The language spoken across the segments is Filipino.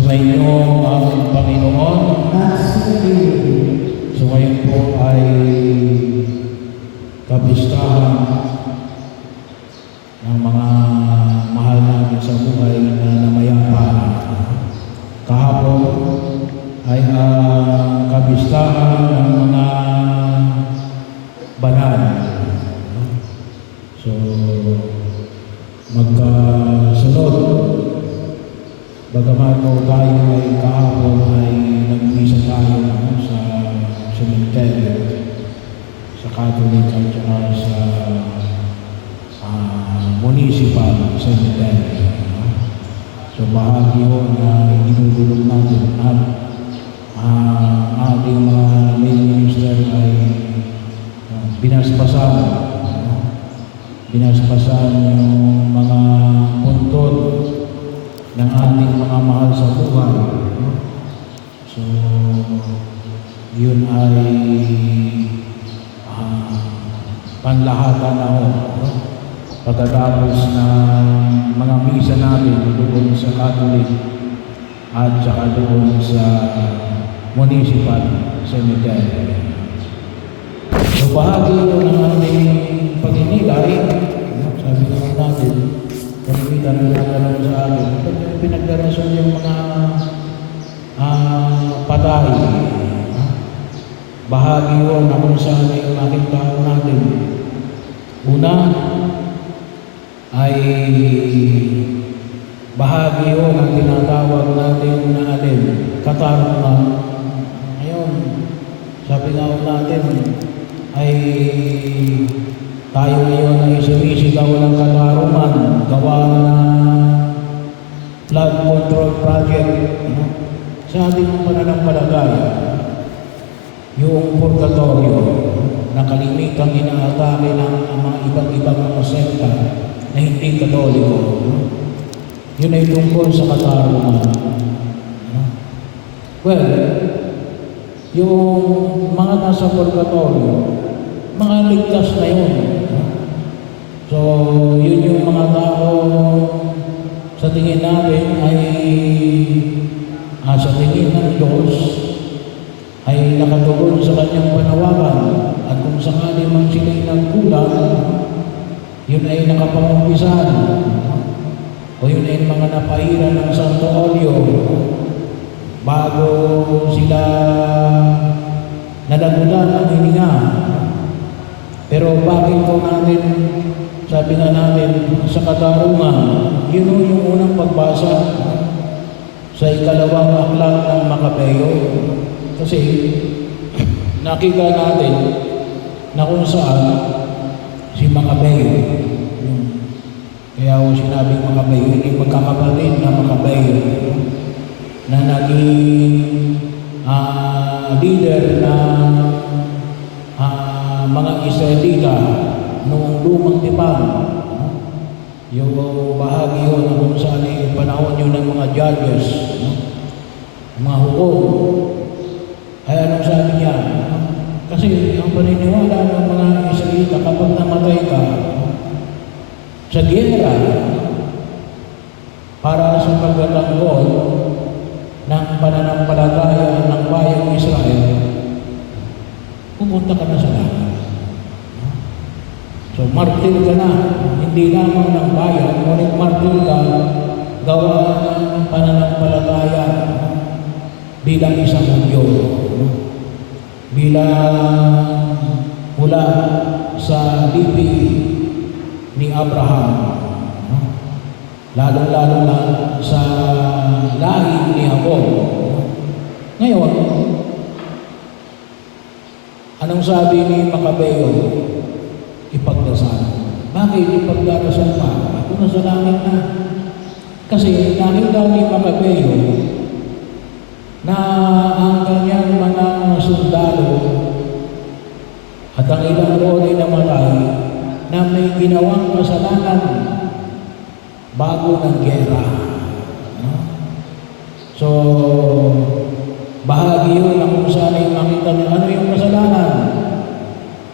Sumainyo ang Panginoon. So ngayon po ay kapistahan ng mga mahal natin sa buhay na namayapa. Kahapon ay kapistahan ng mga banal. So magkasunod. Bagamat po tayo ay kahapon ay nag-misa tayo sa cemetery, sa Catholic at saka sa municipal cemetery. So bahagi ho na inululog natin at ating mga lay minister ay binaspasan yung mga puntod ng ating mga mahal sa buhay. So, yun ay panlahatan na ho. Pagkatapos ng mga misa natin doon sa Catholic at saka doon sa municipal cemetery. So, bahagi yun ng ating pagninilay. Sabi naman natin, pagkita nila naman sa atin, pinagdarason yung mga patay. Bahagi yun na kung saan yung ating tao natin. Una ay bahagi yun ang tinatawag natin na alin, katarungan. Ngayon, sabi nga natin, ay tayo ngayon ay sumisigaw ng katarungan, gawa na flood control project. Sa ating pananampalataya, yung purgatorio na kalimitang inaatake ng mga ibang mga sekta na hindi katoliko, yun ay tungkol sa katarungan. Well, yung mga nasa purgatorio, mga ligtas na yun. So, yun yung mga tao sa tingin natin ay sa tingin ng Diyos ay nakatugon sa kanyang panawagan, at kung sakali man sila'y nagkulang, yun ay nakapangumpisan o yun ay mga napahiran ng Santo Olyo bago sila nalagulan ng hininga. Pero bakit po natin, sabi nga natin, sa katarungan, yun yung unang pagbasa sa ikalawang aklat ng Makabeo. Kasi nakita natin na kung saan si Makabeo, kaya ako sinabing Makabeo, hindi magkakapatid na Makabeo, na naging leader na mga Israelita noong lumang tipan. Yung bahagi yun kung saan ay panahon yun ng mga judges, mga hukom. Ay anong sabi niya? Kasi ang paniniwala ng mga Israelita, kapag namatay ka sa giyera para sa pagtatanggol ng pananampalataya ng bayang Israel, pupunta ka na sa langit. So, martir ka na, hindi lamang ng bayan, ngunit martir ka, gawa ng pananampalataya bilang isang Hudyo, bilang mula sa lipi ni Abraham, lalong-lalo na sa lahi ni Jacob. Ngayon, anong sabi ni Makabeo? Ipagdasal. Bakit ipagdasal pa? Ako na sa langit na. Kasi nakita ni Makabeo na ang kanyang mga sundalo at ang ilang roon ay namatay na may ginawang kasalanan bago ng gera. So, bahagi yun na kung saan ay makita nila ano yung kasalanan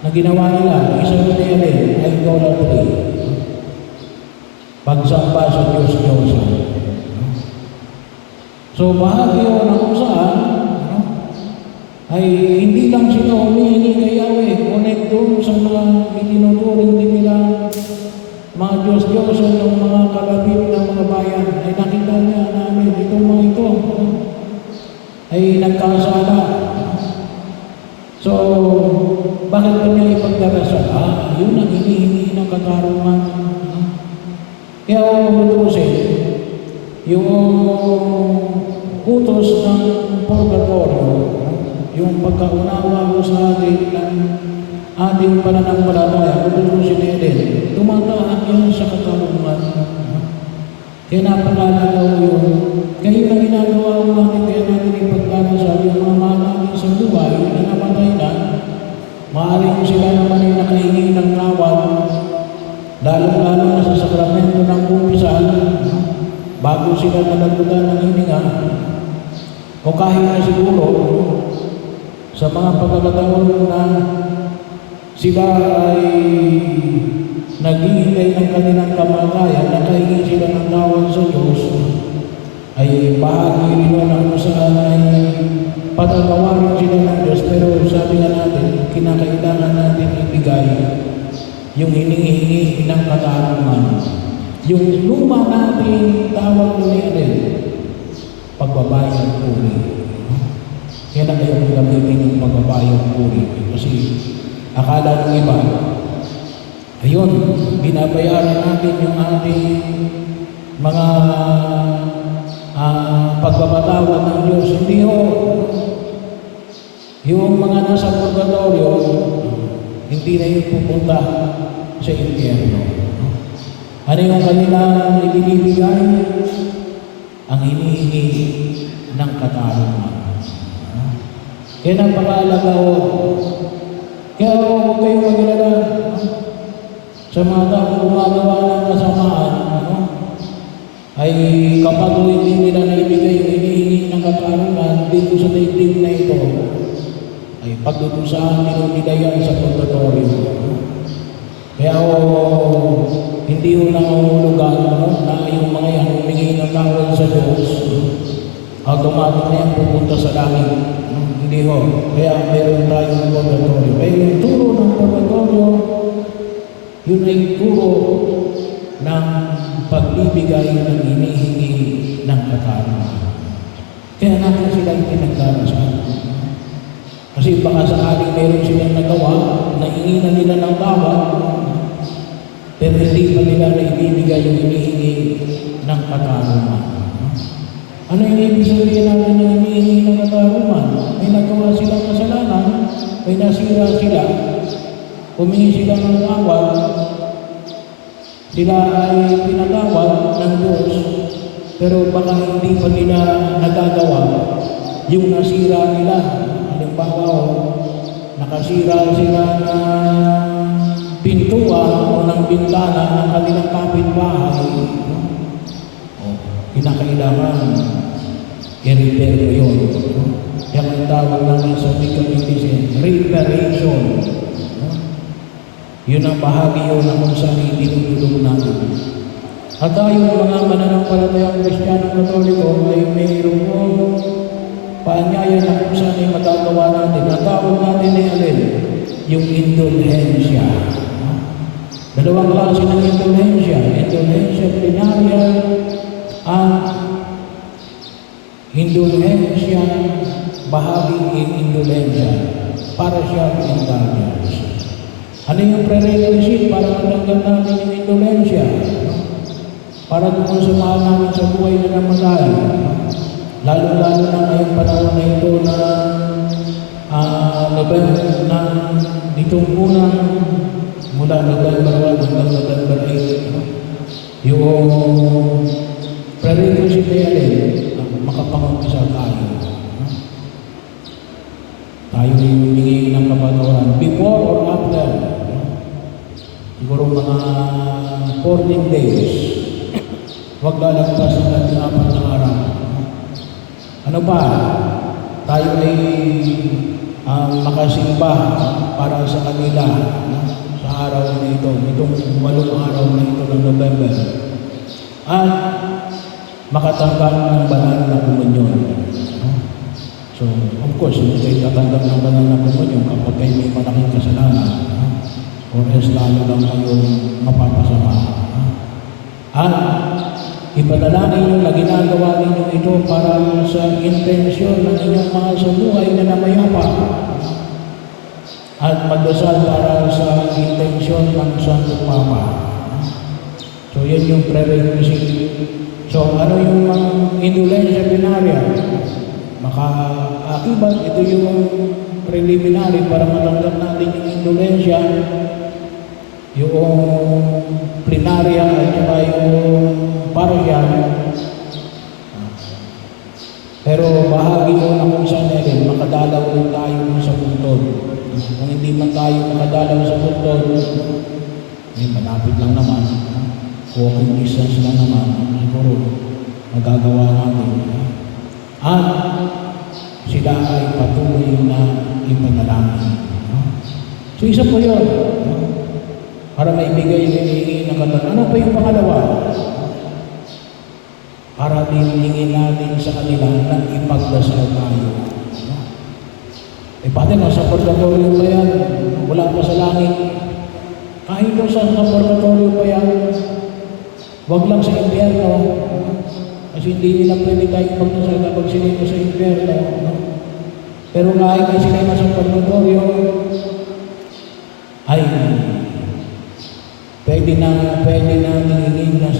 na ginawa nila. Isa nila yun ay idolatry. Pagsamba sa Diyos-Diyos. So bahagi yun na kung saan ay hindi lang sila humihingi kay Yahweh, ngunit doon sa mga itinuturing din nila mga Diyos-Diyos ng mga kalabit ng mga bayan, ay nakita niya namin itong mga ito ay nagkasala. So, bakit ba niya ipagdarasal? Yun ang hinihingi ng katarungan. Kaya kung lutusin, yung utos ng purgatorio, yung pagkaunawa ko sa atin ng ating pananampalataya, kung lutusin natin, tumataan yan sa katarungan. Kaya napakalagaw yun. Kaya yung ginagawa ko natin, kaya natin ipagdarasal yung mga mahal natin sa buhay na namatay na, maaaring sila naman ay nakahingi ng tawad, lalo-lalo na sa sakramento ng kumpisal, bago sila nalagutan ng hininga, o kahit na siguro, sa mga pagkakataon na sila ay naghihintay ng kanilang kamatayan, nakahingi sila ng tawad sa Diyos, ay bahagi rin na kung saan ay patatawarin sila ng Diyos. Pero sabi nga natin, kinakailangan natin ibigay yung hinihingi ng katarungan. Yung luma natin tawag nila din, pagbabayad puri. Kaya na kayo gamitin yung pagbabayad puri. Kasi akala ng iba, ayun, binabayaran natin yung ating mga pagbabatawad ng Diyos. Hindi ho. Yung mga nasa purgatorio, hindi na yung pupunta sa impyerno. Ano yung kanilang ibinibigay? Ang hinihingi ng katarungan. Kaya napakalaga ho. Kaya huwag kayong magalala sa mga taong gumagawa ng kasamaan, ay kapag hindi nila naibigay yung hinihingi ng katarungan dito sa daigdig na ito, ay pagdudusahan nila yan sa purgatorio. Kaya hindi ho nangungulugan na yung mga yan humingi ng tawad sa Diyos, automatic na yan pupunta sa langit. Hindi ho. Kaya meron tayong purgatorio. Kaya yung turo ng purgatorio, yun ay turo ng pagbibigay ng hinihingi ng katarungan. Kaya natin sila ipinagdarasal. Kasi baka sakaling meron silang nagawa, nahinginan nila ng tawad, pero hindi pa nila na ibibigay yung hinihingi ng katarungan. Ano yung ibig sabihin natin ng hinihingi ng katarungan? May nagawa silang kasalanan, may nasira sila, humingi sila ng tawad, sila ay pinatawad ng Diyos, pero baka hindi pa nila nagagawa yung nasira nila. Halimbawa, nakasira sila ng pintuan o ng bintana ng kanilang kapitbahay. Kinakailangan i-repair ko yun. Kaya ang tawag namin sa English, reparation. Yun ang bahagi yun na kung saan itinutulong natin. At tayo mga mananampalatayang Kristiyanong Katoliko ay mayroong paanyaya na kung saan ay magagawa natin. Ang tawag natin ay alin? Yung indulhensya. Dalawang klase ng indulhensya. Indulhensya plenaria at indulhensya bahaging indulhensya para siya indulgence. Ano yung prerequisite para matanggap natin yung indulhensya? Para doon sa mahal namin sa buhay na namatay. Lalo-lalo na ngayong panahon na ito na nitong unang mula November 1 hanggang November 8, yung prerequisite na yan makapangumpisa tayo. Tayo ay humingi ng kapatawaran before or after. Siguro mga 14 days. Huwag lalagpas ng 4 na araw. Ano pa? Tayo ay makasimba para sa kanila sa araw na ito, itong 8 araw na ito ng November. At makatanggap ng banal na komunyon. tatanggap ng banal na komunyon kapag kayo may malaking kasalanan. O res lalo lang kayong mapapasama. At ipanalangin nyo na ginagawa ninyo ito para sa intensyon ng inyong mahal sa buhay na namayapa. At magdasal para sa intensyon ng Santo Papa. So yan yung prerequisite. So ano yung indulensya binaria? Maka-akibat, ito yung preliminary para matanggap natin yung indulensya, yung plenarya at saka yung paryan. Pero bahagi yun na kung saan rin, makadalaw rin tayo sa puntod. Kung hindi man tayo makadalaw sa puntod, malapit lang naman, walking distance lang naman, siguro magagawa natin. At sila ay patuloy na ipanalangin. So isa po yun. Para maibigay yung hinihingi ng katawan. Ano pa yung pangalawa? Para hinihingi natin sa kanila na ipagdasal tayo. Pati nasa purgatorio pa yan. Wala pa sa langit. Kahit doon sa purgatorio pa yan, wag lang sa impyerno. Kasi hindi nila pwede tayong magdasal kapag sinito sa impyerno. Pero kahit ay sinima sa purgatorio, ay pwede na hingin na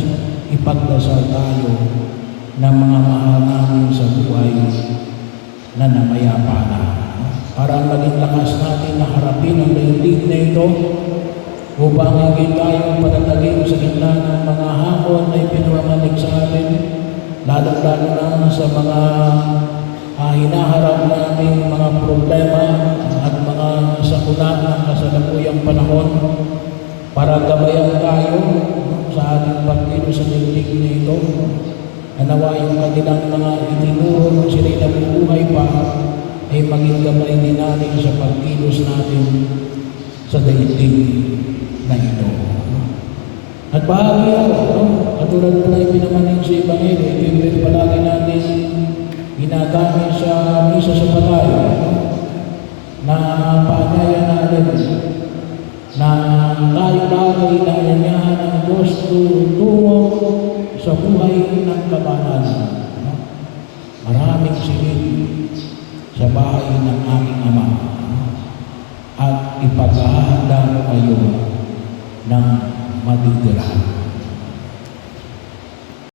ipagdasal tayo ng mga mahal namin sa buhay na namayapa na. Para maging lakas natin na harapin ang daigdig na ito upang higit tayong patatagin sa gitna ng mga hamon na ipinamamalig sa atin, lalo-lalo na sa mga hinaharap nating mga problema at mga sakuna ng kasalukuyang panahon, para gabayan tayo sa ating pagkilos sa daigdig na ito. Nawa yung kanilang mga itinuro kung sila'y nabubuhay pa, ay maging gabay din natin sa pagkilos natin sa daigdig na ito. At bahagi ako, katulad po na ipinamanin sa Ebanghelyo, ito yung palagi natin ginagamit sa misa sa patay, na paanyaya natin na tayo bagay na anyayahan ng Diyos tungo sa buhay ng kabanalan. Maraming silid sa bahay ng aming Ama at ipaghahanda ko kayo ng matitira.